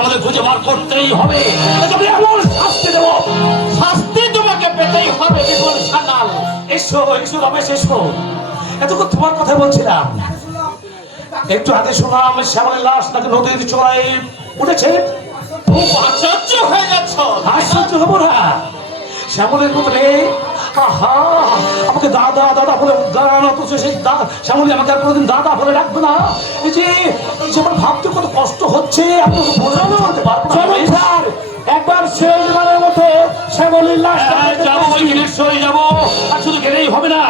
আমাদের খুঁজে বার করতেই হবে। তবে এমন শাস্তি দেব, শাস্তি তোমাকে পেতেই হবে বিপুল সান্যাল। এসো এসো রমেশ এসো। এতক্ষণ তোমার কথা বলছিলাম, একটু আগে শুনলাম শ্যামলের লাশ নাকি নদীর চড়াই উঠেছে। খুব আশ্চর্য হয়ে যাচ্ছ। আশ্চর্য হবো না, শ্যামলের মতো নেই। আহা, আমাকে দাদা দাদা বলে গান, অথচ সেই শ্যামলী আমাকে আর কোনোদিন দাদা বলে রাখবে না। এই যে আমার ভাবতে কত কষ্ট হচ্ছে, আপনাকে বোঝানো হতে পারবো না। একবার শেষবারের মতো শ্যামলীর লাশ যাবো, নিশ্চয়ই যাবো। আর শুধু গেলেই হবে না,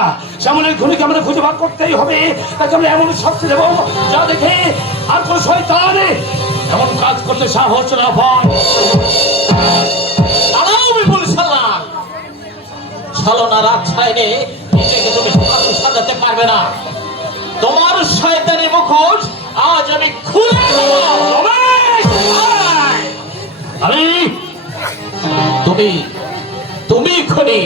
শ্যামলের খুনিকে আমরা খুঁজে বার করতেই হবে। তাকে আমরা এমন শাস্তি দেবো যা দেখে আর কোন শয়তান এমন কাজ করতে সাহস না পায়। ছলনার আখ্যানে নিজেকে তুমি সাজাতে পারবে না। তোমার শয়তানি মুখোশ আজ আমি খুলে দেব। তুমি তুমি খুনি,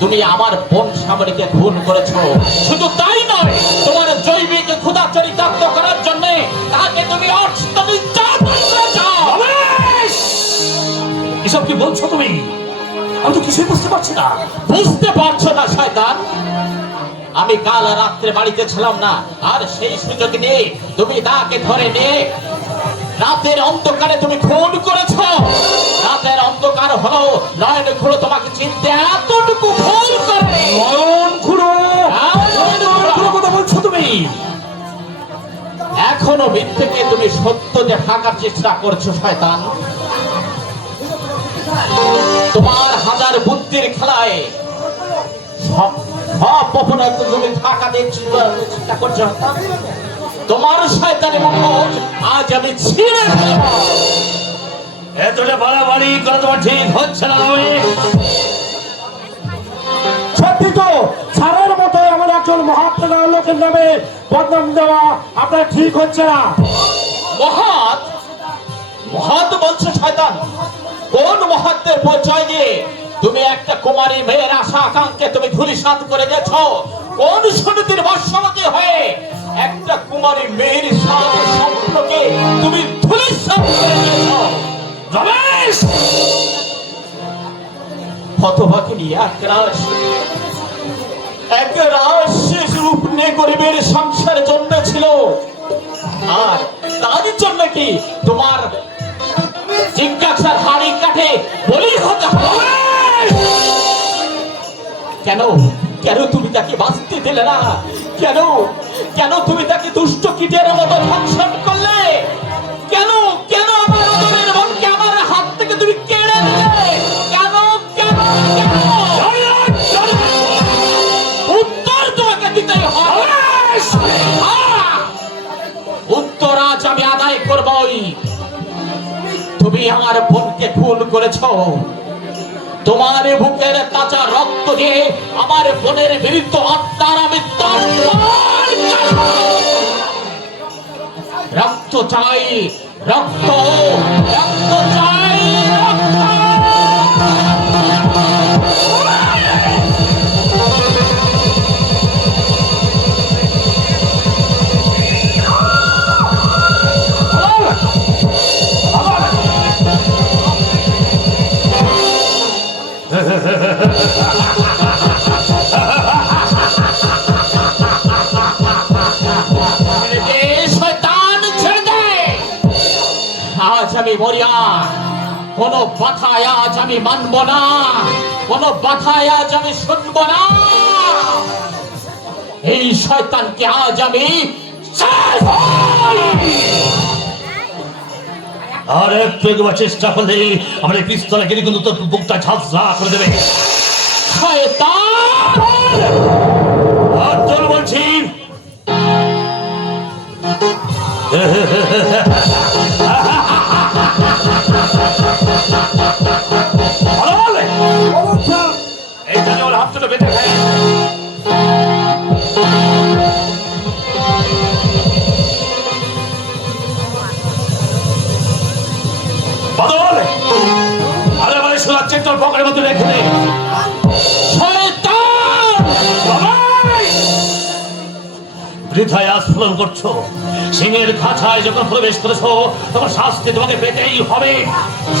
তুমি আমার বোন শ্যামলীকে খুন করেছো। শুধু তাই নয়, তোমার জৈবিক ক্ষুধা চরিতার্থ করার জন্য তাকে তুমি এসব কি বলছো তুমি? আমি তো কিছুই বুঝতে পারছি না। বুঝতে পারছো না শয়তান? আমি কাল রাত্রে বাড়িতে ছিলাম না, আর সেই সুযোগ নিয়ে তুমি তাকে ধরে নিয়ে রাতের অন্ধকারে তুমি খুন করেছো। রাতের অন্ধকার হলো নয়ন খুঁড়ো তোমাকে চিনতে এতটুকু ভুল করে। নয়ন খুঁড়ো কথা বলছো তুমি? এখনো মিথ্যেকে তুমি সত্য দিয়ে ঢাকার চেষ্টা করছো শয়তান। তোমার হাজার বুদ্ধির খেলায় সব অপরাধ তুমি ঢাকা দিয়ে চেষ্টা করছো। তোমার শয়তানি মুখোশ আজ আমি ছিঁড়ে ফেলব। এতটা বাড়াবাড়ি করা তোমার ঠিক হচ্ছে না। সত্যি তো সারের মতো এমন একজন মহাত্মা লোকের নামে বদনাম দেওয়া আপনার ঠিক হচ্ছে না। মহাত মহাত বলছো শয়তান? কোন মহাত্মের পরিচয় দিয়ে তুমি একটা কুমারী মেয়ের আশা আকাঙ্ক্ষে তুমি ধূলিসাৎ করে দিয়েছ? কোন সুনীতির বর্ষবতী হয়ে একটা কুমারী মেয়ের স্বপ্নকে তুমি ধূলিসাৎ করে দিয়েছ? রমেশ, হতভাগিনী এক রাস রূপ নিয়ে গরিবের সংসারে জন্মেছিল, আর তার জন্য কি তোমার জিজ্ঞাসার হাড়ি কাঠে বলি হতে হবে? কেন কেন তুমি তাকে বাঁচতে দিলে না? কেন কেন তুমি তাকে দুষ্ট কীটের মতো ধ্বংসন করলে? কেন কেন আমার আদরের বোনকে আমার হাত থেকে তুমি কেড়ে নিলে? কেন কেন কেন? উত্তর তোমাকে দিতে হবে। উত্তর আজ আমি আদায় করবই। তুমি আমার বোনকে খুন করেছো। তোমার বুকের তাজা রক্ত দিয়ে আমার বোনের বিরুদ্ধে হত্যার আমি রক্ত চাই, রক্ত রক্ত চাই, রক্ত। আজ আমি মরিয়া, কোন বাধায় আজ আমি মানব না, কোন বাধায় আজ আমি শুনব না। এই শয়তানকে আজ আমি আর একটু একবার চেষ্টা করলে আমার এই পিস্তলে গেলে কিন্তু তোর বুকটা ঝাঁঝরা করে দেবে। শয়তান, আর তোর বলছি এই জন্য ওর হাতটা বেঁধে খায়। বদল আরে ভাই শোনার চেষ্টার পকেটের মধ্যে রেখে দে। বৃথায় আস্ফলন করছো। সিংহের খাঁচায় যখন প্রবেশ করেছো তখন শাস্তি তোমাকে পেতেই হবে।